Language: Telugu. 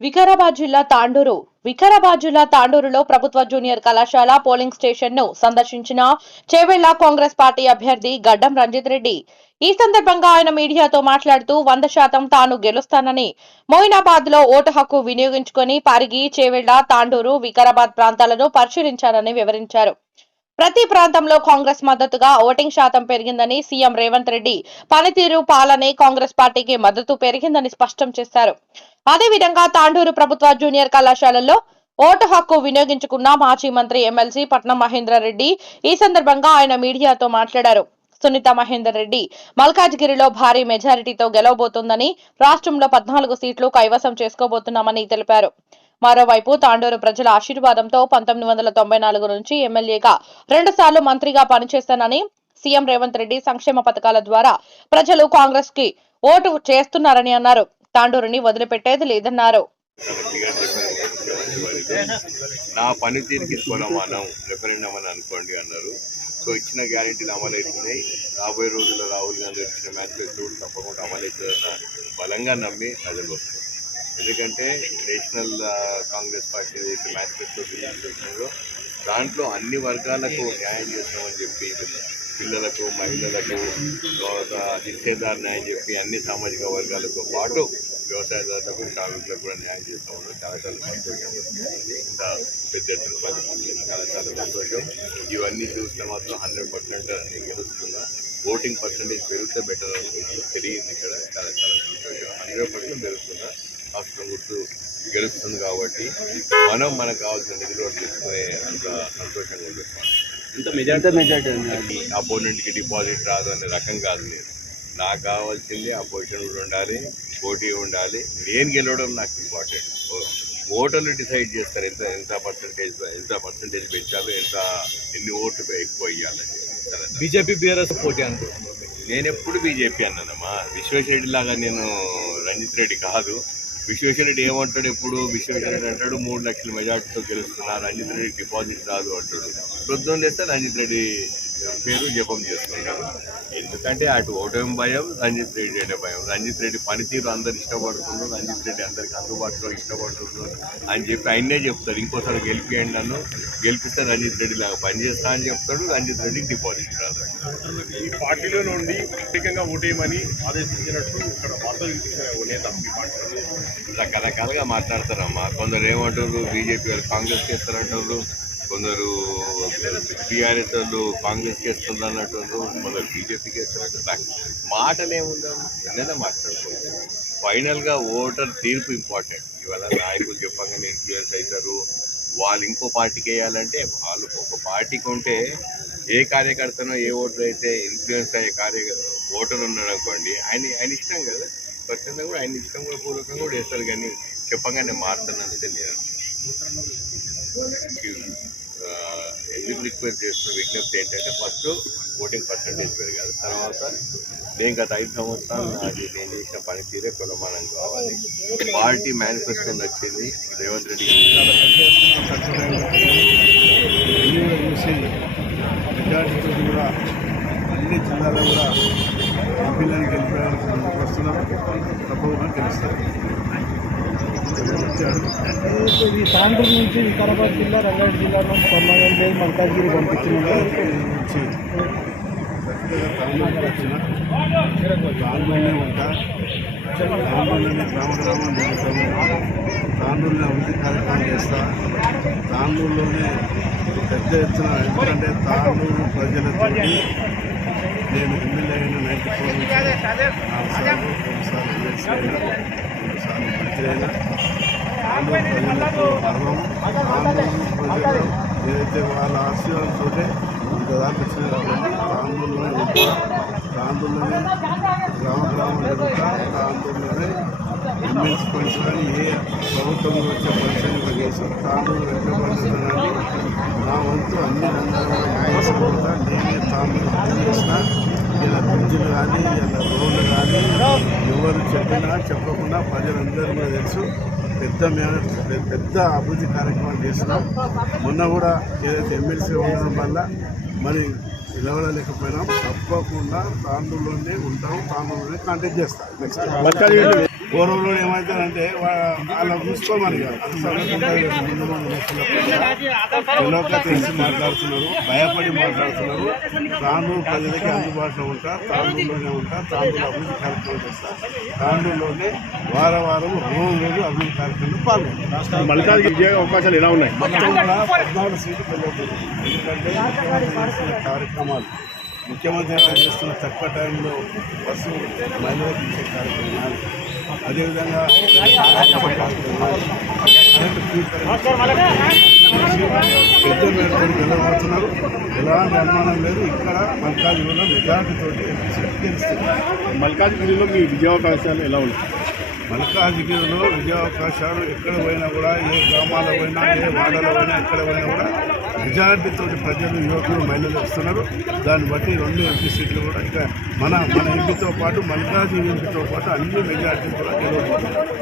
వికారాబాద్ జిల్లా తాండూరు. వికారాబాద్ జిల్లా తాండూరులో ప్రభుత్వ జూనియర్ కళాశాల పోలింగ్ స్టేషన్ను సందర్శించిన చేవెళ్ళ కాంగ్రెస్ పార్టీ అభ్యర్థి గడ్డం రంజిత్ రెడ్డి. ఈ సందర్భంగా ఆయన మీడియాతో మాట్లాడుతూ వంద శాతం తాను గెలుస్తానని మోయినాబాద్లో ఓటు హక్కు వినియోగించుకుని పారిగి చేవెళ్ళ తాండూరు వికారాబాద్ ప్రాంతాలను పరిశీలించారని వివరించారు. ప్రతి ప్రాంతంలో కాంగ్రెస్ మద్దతుగా ఓటింగ్ శాతం పెరిగిందని సీఎం రేవంత్ రెడ్డి పనితీరు పాలనే కాంగ్రెస్ పార్టీకి మద్దతు పెరిగిందని స్పష్టం చేశారు. అదేవిధంగా తాండూరు ప్రభుత్వ జూనియర్ కళాశాలల్లో ఓటు హక్కు వినియోగించుకున్న మాజీ మంత్రి ఎమ్మెల్సీ పట్నం మహేంద్రారెడ్డి ఈ సందర్భంగా ఆయన మీడియాతో మాట్లాడారు. సునీత మహేందర్ రెడ్డి మల్కాజ్గిరిలో భారీ మెజారిటీతో గెలవబోతోందని రాష్ట్రంలో పద్నాలుగు సీట్లు కైవసం చేసుకోబోతున్నామని తెలిపారు. మరోవైపు తాండూరు ప్రజల ఆశీర్వాదంతో పంతొమ్మిది వందల తొంభై నాలుగు నుంచి ఎమ్మెల్యేగా రెండుసార్లు మంత్రిగా పనిచేస్తానని సీఎం రేవంత్ రెడ్డి సంక్షేమ పథకాల ద్వారా ప్రజలు కాంగ్రెస్కి ఓటు చేస్తున్నారని అన్నారు. తాండూరుని వదిలిపెట్టేది లేదన్నారు. నా పనితీరుకి కొనమానం రెఫరెండం అని అనుకోండి అన్నారు. సో ఇచ్చిన గ్యారెంటీలు అమలు అవుతున్నాయి రాబోయే రోజుల్లో రాహుల్ గాంధీ ఇచ్చిన మ్యాచ్లో చూడు తప్పకుండా అమలు అవుతుందన్న బలంగా నమ్మి ప్రజలు వస్తారు ఎందుకంటే నేషనల్ కాంగ్రెస్ పార్టీ ఏదైతే మేనిఫెస్టో రిలీజ్ చేసినారో దాంట్లో అన్ని వర్గాలకు న్యాయం చేస్తామని చెప్పి పిల్లలకు మహిళలకు తర్వాత నిషేధాలు న్యాయం చెప్పి అన్ని సామాజిక వర్గాలతో పాటు వ్యవసాయదారులకు కార్మికులకు కూడా న్యాయం చేస్తామని చాలా చాలా సంతోషం. ఇంత పెద్ద చాలా చాలా సంతోషం. ఇవన్నీ చూస్తే మాత్రం హండ్రెడ్ పర్సెంట్ నేను గెలుస్తున్నా. ఓటింగ్ పర్సంటేజ్ పెరిగితే బెటర్ అనుకున్నాను పెరిగింది ఇక్కడ. చాలా చాలా సంతోషం. హండ్రెడ్ పర్సెంట్ పెరుగుతున్నా రాష్ట్రం గుర్తు గెలుస్తుంది కాబట్టి మనం మనకు కావాల్సిన నిధులు తీసుకునే అంత సంతోషంగా ఉంటుంది ఇంత మెజార్టీ మెజార్టీ అపోనెంట్కి డిపాజిట్ రాదు అనే రకం కాదు నేను నాకు కావాల్సింది ఆ పొజిషన్ కూడా ఉండాలి పోటీ ఉండాలి. నేను గెలవడం నాకు ఇంపార్టెంట్ ఓటర్లు డిసైడ్ చేస్తారు ఎంత ఎంత పర్సంటేజ్ ఎంత పర్సంటేజ్ పెంచాలో ఎంత ఎన్ని ఓట్లు ఎక్కువ ఇవ్వాలని బీజేపీ బీఆర్ఎస్ పోటీ అనుకుంటున్నాను. నేను ఎప్పుడు బీజేపీ అన్నానమ్మా. విశ్వేశ్వరరెడ్డి లాగా నేను రంజిత్ రెడ్డి కాదు. విశ్వేశ్వరరెడ్డి ఏమంటాడు ఎప్పుడు? విశ్వేశ్వరరెడ్డి అంటాడు మూడు లక్షల మెజార్టీతో గెలుస్తున్నా రంజిత్ రెడ్డి డిపాజిట్ రాదు అంటాడు. ప్రొద్దున లేస్తే రంజిత్ రెడ్డి పేరు జపం చేస్తున్నాడు ఎందుకంటే అటు ఓటమి భయం రంజిత్ రెడ్డి అంటే భయం. రంజిత్ రెడ్డి పనితీరు అందరు ఇష్టపడుతున్నారు. రంజిత్ రెడ్డి అందరికి అందుబాటులో ఇష్టపడుతున్నారు అని చెప్పి ఆయన్నే చెప్తారు. ఇంకోసారి గెలిపియండి నన్ను. గెలిపిస్తే రంజిత్ రెడ్డి లాగా పనిచేస్తా అని చెప్తాడు. రంజిత్ రెడ్డికి డిపాజిట్ రాదు. ఈ పార్టీలో నుండి ప్రత్యేకంగా ఓటేయమని ఆదేశించినట్టు ఇక్కడ నేత రకరకాలుగా మాట్లాడతారమ్మా. కొందరు ఏమంటారు బీజేపీ వాళ్ళు కాంగ్రెస్ చేస్తారంటారు కొందరు టీఆర్ఎస్ వాళ్ళు కాంగ్రెస్ చేస్తుంది అన్నట్టు కొందరు బీజేపీకి చేస్తున్నట్టు నాకు మాటలు ఏముందాం మాట్లాడుకోవాలి ఫైనల్గా ఓటర్ తీర్పు ఇంపార్టెంట్. ఇవాళ నాయకులు చెప్పంగానే ఇన్ఫ్లుయెన్స్ అవుతారు. వాళ్ళు ఇంకో పార్టీకి వేయాలంటే వాళ్ళు ఒక పార్టీకి ఉంటే ఏ కార్యకర్తనో ఏ ఓటర్ అయితే ఇన్ఫ్లుయెన్స్ అయ్యే కార్య ఓటర్ ఉన్నాడు అనుకోండి ఆయన ఆయన ఇష్టం కదా. స్వచ్ఛంగా కూడా ఆయన ఇష్టం కూడా పూర్వకంగా కూడా వేస్తారు కానీ చెప్పగానే మారుతానని అయితే నేను ఎందుకు రిక్వెస్ట్ చేస్తున్న విజ్ఞప్తి ఏంటంటే ఫస్ట్ ఓటింగ్ పర్సంటేజ్ పెరగాలి తర్వాత నేను గత ఐదు సంవత్సరాలు నాది నేను చేసిన పనితీరే కొలమానం కావాలి. పార్టీ మేనిఫెస్టో నచ్చింది. రేవంత్ రెడ్డి మెజార్టీతో కూడా అన్ని జిల్లాలో కూడా ఎంపీలను గెలిపడానికి ముందుకు వస్తున్నాం తప్పకుండా తెలుస్తారు ఈ తాండూరు నుంచి వికారాబాద్ జిల్లా రంగారెడ్డి జిల్లాలో పర్మనెంట్ లేదు మల్కాజ్గిరి పంపించినారు నుంచి ఉంటా తాండూరులోనే గ్రామ గ్రామం జరుగుతాము తాండూరులో అభివృద్ధి కార్యక్రమం చేస్తా. తాండూరులోనే పెద్ద ఎత్తున ఎందుకంటే తాండూరు ప్రజలతో నేను ఎమ్మెల్యే అయిన నైన్టీ ఫోర్ నుంచి నాలుగు సార్లు రెండుసార్లు ఎమ్మెల్సీ అయినా రెండుసార్లు మంత్రి అయినా తాండూరు ప్రజలకు గర్వం తాండూరు ప్రజలు ఏదైతే వాళ్ళ ఆశీర్వాదంతో ఇంత దాకా వచ్చిన కాబట్టి తాండూరులోనే ఉంటా తాండూరులోనే గ్రామ గ్రామం జరుగుతా తాండూరులోనే ఎమ్మెల్సీ ఫండ్స్ కానీ ఏ ప్రభుత్వం వచ్చే ఫంక్షన్ కూడా చేస్తాం తాండూరు వెంకటపడుతున్నానని నా వంతు అన్ని రంగాల్లో చేస్తా నేనే తాండూరు అభివృద్ధి చేసిన ఇలా బ్రిడ్జిలు కానీ ఇలా రోడ్లు కానీ ఎవరు చెప్పినా చెప్పకుండా ప్రజలందరూ కూడా తెలుసు. పెద్ద మేనేజ్ పెద్ద అభివృద్ధి కార్యక్రమాలు చేస్తున్నాం. మొన్న కూడా ఏదైతే ఎమ్మెల్సీ ఉండడం వల్ల మరి నిలవడలేకపోయినాం తప్పకుండా తాండూరులోనే ఉంటాం తాండూరులోనే కాంటాక్ట్ చేస్తాం. నెక్స్ట్ పూర్వంలో ఏమవుతారంటే వాళ్ళ చూసుకోమని కాదు. తెలియక తెలిసి మాట్లాడుతున్నారు భయపడి మాట్లాడుతున్నారు. తాండూరు ప్రజలకి అందుబాటులో ఉంటా తాండూరులోనే ఉంటా తాండూరు అభివృద్ధి కార్యక్రమం చేస్తా. తాండూరులోనే వార వారం రోజు రోజు అభివృద్ధి కార్యక్రమంలో పాల్గొంటాం మల్కాజ్గిరి విజయ అవకాశాలు ఎలా ఉన్నాయి? మొత్తం కూడా పద్నాలుగు సీట్లు వెళ్ళబోతుంది ఎందుకంటే కార్యక్రమాలు ముఖ్యమంత్రి గారు చేస్తున్న తక్కువ టైంలో బస్సు మహిళలకు ఇచ్చే కార్యక్రమాలు. అదేవిధంగా కార్యక్రమాలు, కరెంటు ఫీడ్ పెద్ద మేరకు వెళ్ళబోతున్నారు ఎలాంటి అనుమానం లేదు ఇక్కడ మల్కాజ్గిరిలో మెజార్టీతోటి గెలుస్తుంది మల్కాజ్గిరిలో మీ విజయ అవకాశాలు ఎలా ఉన్నాయి? మల్కాజ్గిరిలో విజయావకాశాలు ఎక్కడ పోయినా కూడా ఏ గ్రామాల్లో పోయినా ఏ వాడలో పోయినా ఎక్కడ పోయినా కూడా మెజారిటీతో ప్రజలు యువకులు మహిళలు వస్తున్నారు. దాన్ని బట్టి రెండు ఎంపీ సీట్లు కూడా ఇక మన మన ఎంపీతో పాటు మల్కాజీ ఎంపీతో పాటు అన్ని మెజారిటీ కూడా గెలవబోతున్నారు